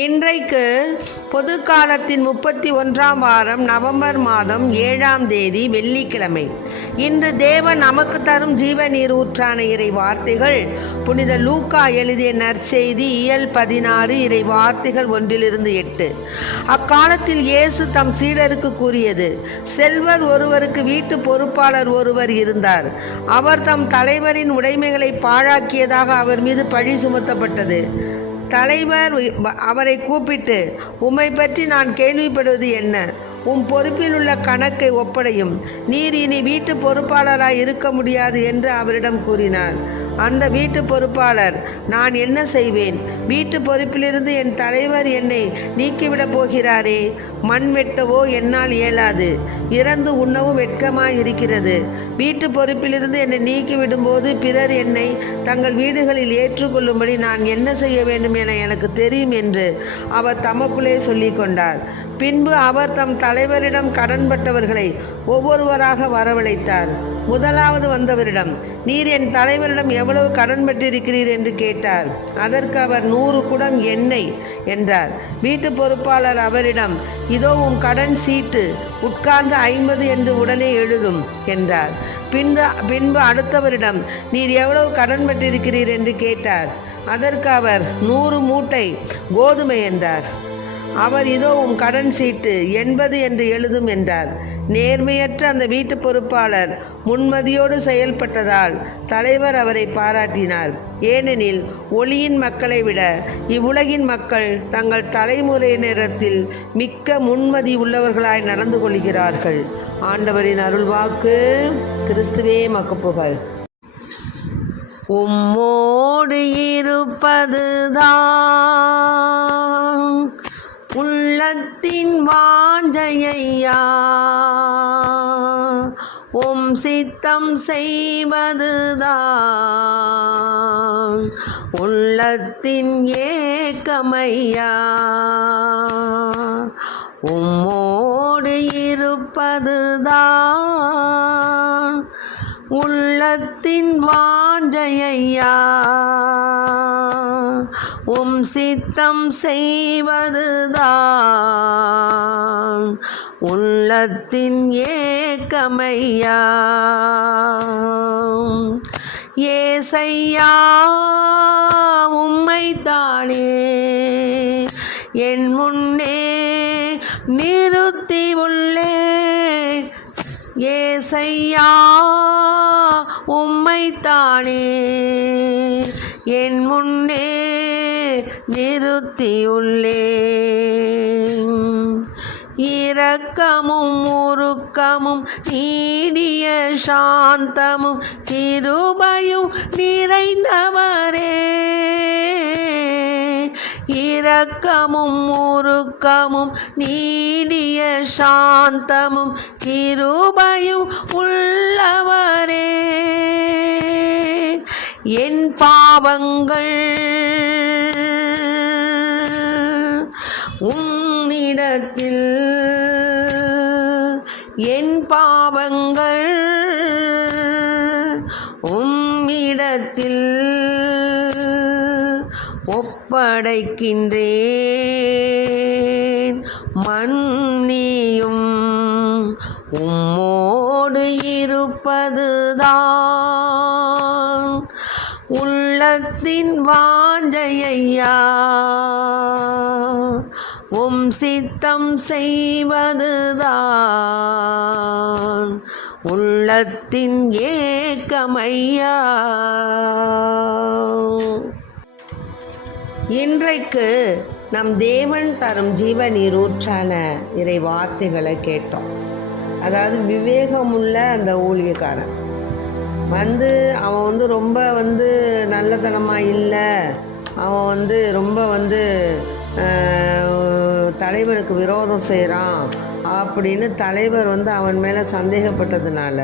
இன்றைக்கு பொது காலத்தின் 31ஆம் வாரம் நவம்பர் மாதம் 7ஆம் தேதி வெள்ளிக்கிழமை. இன்று தேவன் நமக்கு தரும் ஜீவ நீர் ஊற்றான இறை வார்த்தைகள் புனித லூக்கா எழுதிய நற்செய்தி இயல் 16 இறை வார்த்தைகள் 1-8. அக்காலத்தில் இயேசு தம் சீடருக்கு கூறியது: செல்வர் ஒருவருக்கு வீட்டு பொறுப்பாளர் ஒருவர் இருந்தார். அவர் தம் தலைவரின் உடைமைகளை பாழாக்கியதாக அவர் மீது பழி சுமத்தப்பட்டது. தலைவர் அவரை கூப்பிட்டு, உம்மை பற்றி நான் கேள்விப்படுவது என்ன? உம் பொறுப்பில் உள்ள கணக்கை ஒப்படையும். நீர் இனி வீட்டு பொறுப்பாளராய் இருக்க முடியாது என்று அவரிடம் கூறினார். அந்த வீட்டு பொறுப்பாளர், நான் என்ன செய்வேன்? வீட்டு பொறுப்பிலிருந்து என் தலைவர் என்னை நீக்கிவிடப் போகிறாரே. மண் வெட்டவோ என்னால் இயலாது. இறந்து உண்ணவும் வெட்கமாய் இருக்கிறது. வீட்டு பொறுப்பிலிருந்து என்னை நீக்கிவிடும்போது பிறர் என்னை தங்கள் வீடுகளில் ஏற்றுக்கொள்ளும்படி நான் என்ன செய்ய வேண்டும் என எனக்கு தெரியும் என்று அவர் தமக்குள்ளே சொல்லிக் கொண்டார். பின்பு அவர் தம் தலைவரிடம் கடன்பட்டவர்களை ஒவ்வொருவராக வரவழைத்தார். முதலாவது வந்தவரிடம், நீர் என் தலைவரிடம் எவ்வளவு கடன்பட்டிருக்கிறீர் என்று கேட்டார். அதற்கு அவர் 100 குடம் எண்ணெய் என்றார். வீட்டு பொறுப்பாளர் அவரிடம், இதோ உம் கடன் சீட்டு, உட்கார்ந்து 50 என்று உடனே எழுதும் என்றார். பின்பு அடுத்தவரிடம், நீர் எவ்வளவு கடன்பட்டிருக்கிறீர் என்று கேட்டார். அதற்கு அவர் 100 மூட்டை கோதுமை என்றார். அவர், இதோ உம் கடன் சீட்டு 80 என்று எழுதும் என்றார். நேர்மையற்ற அந்த வீட்டு பொறுப்பாளர் முன்மதியோடு செயல்பட்டதால் தலைவர் அவரை பாராட்டினார். ஏனெனில் ஒளியின் மக்களை விட இவ்வுலகின் மக்கள் தங்கள் தலைமுறையினரிடத்தில் மிக்க முன்மதி உள்ளவர்களாய் நடந்து கொள்கிறார்கள். ஆண்டவரின் அருள்வாக்கு. கிறிஸ்துவே மக்கு புகழ். உம்மோடு இருப்பதுதான் உள்ளத்தின் வாஞ்சையா, உம் சித்தம் செய்வதுதான் உள்ளத்தின் ஏக்கமையா. உம்மோடு இருப்பதுதான் உள்ளத்தின் வாஞ்சையா, உம் சித்தம் செய்வதுதான் உள்ளத்தின் ஏக்கமையா. ஏசையா, உம்மைத்தானே என் முன்னே நிறுத்தி உள்ளேன். ஏசையா, உம்மைத்தானே என் முன்னே நிறுத்தியுள்ளேன். இரக்கமும் உருக்கமும் நீடிய சாந்தமும் கிருபையும் நிறைந்தவரே. இரக்கமும் உருக்கமும் நீடிய சாந்தமும் கிருபையும் உள்ளவரே. என் பாவங்கள் உம்மிடத்தில், என் பாவங்கள் உம்மிடத்தில் ஒப்படைக்கின்றேன். மன்னியும். உம்மோடு இருப்பதுதான் உள்ளத்தின் வாஞ்சையா, உம் சித்தம் செய்வதுதான் உள்ளத்தின் ஏக்கமையா. இன்றைக்கு நம் தேவன் தரும் ஜீவ நீரூற்றான இறை வார்த்தைகளை கேட்டோம். அதாவது விவேகமுள்ள அந்த ஊழியக்காரன் அவன் ரொம்ப நல்லத்தனமாக இல்லை. அவன் ரொம்ப தலைவனுக்கு விரோதம் செய்கிறான் அப்படின்னு தலைவர் அவன் மேலே சந்தேகப்பட்டதுனால,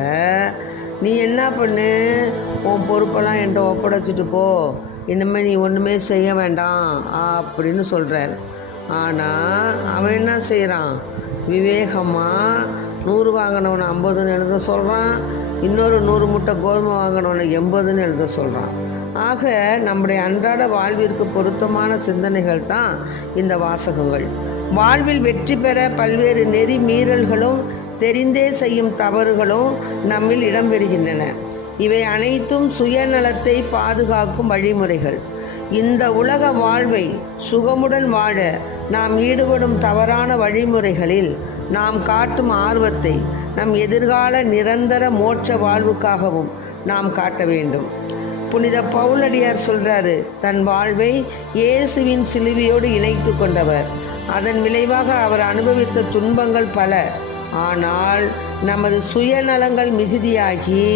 நீ என்ன பண்ணு, உன் பொறுப்பெல்லாம் என்கிட்ட ஒப்படைச்சிட்டு போ, இனிமேல் நீ ஒன்றுமே செய்ய வேண்டாம் அப்படின்னு சொல்கிறார். ஆனால் அவன் என்ன செய்கிறான்? விவேகமாக 100 வாங்கினவனை 50ன்னு எழுத சொல்கிறான். இன்னொரு 100 மூட்டை கோதுமை வாங்கினவனை 80ன்னு எழுத சொல்கிறான். ஆக நம்முடைய அன்றாட வாழ்விற்கு பொருத்தமான சிந்தனைகள் தான் இந்த வாசகங்கள். வாழ்வில் வெற்றி பெற பல்வேறு நெறி மீறல்களும் தெரிந்தே செய்யும் தவறுகளும் நம்மில் இடம்பெறுகின்றன. இவை அனைத்தும் சுயநலத்தை பாதுகாக்கும் வழிமுறைகள். இந்த உலக வாழ்வை சுகமுடன் வாழ நாம் ஈடுபடும் தவறான வழிமுறைகளில் நாம் காட்டும் ஆர்வத்தை நம் எதிர்கால நிரந்தர மோட்ச வாழ்வுக்காகவும் நாம் காட்ட வேண்டும். புனித பவுலடியார் சொல்றாரு, தன் வாழ்வை இயேசுவின் சிலுவையோடு இணைத்து கொண்டவர். அதன் விளைவாக அவர் அனுபவித்த துன்பங்கள் பல. ஆனால் நமது சுயநலங்கள் மிகுதியாகி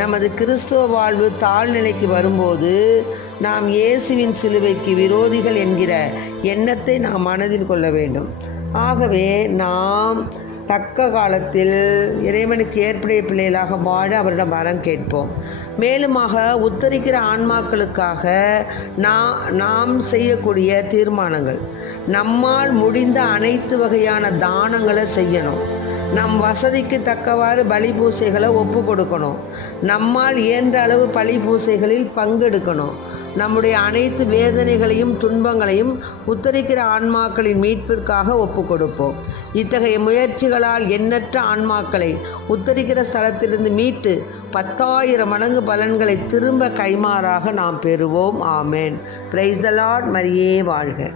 நமது கிறிஸ்துவ வாழ்வு தாழ்நிலைக்கு வரும்போது நாம் இயேசுவின் சிலுவைக்கு விரோதிகள் என்கிற எண்ணத்தை நாம் மனதில் கொள்ள வேண்டும். ஆகவே நாம் தக்க காலத்தில் இறைவனுக்கு ஏற்புடைய பிள்ளைகளாக வாழ அவரிடம் வரம் கேட்போம். மேலுமாக உத்தரிக்கிற ஆன்மாக்களுக்காக நாம் செய்யக்கூடிய தீர்மானங்கள், நம்மால் முடிந்த அனைத்து வகையான தானங்களை செய்யணும். நம் வசதிக்கு தக்கவாறு பலி பூசைகளை ஒப்பு கொடுக்கணும். நம்மால் இயன்ற அளவு பலி பூசைகளில் பங்கெடுக்கணும். நம்முடைய அனைத்து வேதனைகளையும் துன்பங்களையும் உத்தரிக்கிற ஆன்மாக்களின் மீட்பிற்காக ஒப்பு கொடுப்போம். இத்தகைய முயற்சிகளால் எண்ணற்ற ஆன்மாக்களை உத்தரிக்கிற ஸ்தலத்திலிருந்து மீட்டு 10,000 மடங்கு பலன்களை திரும்ப கைமாறாக நாம் பெறுவோம். ஆமேன். Praise the Lord. மரியே வாழ்க.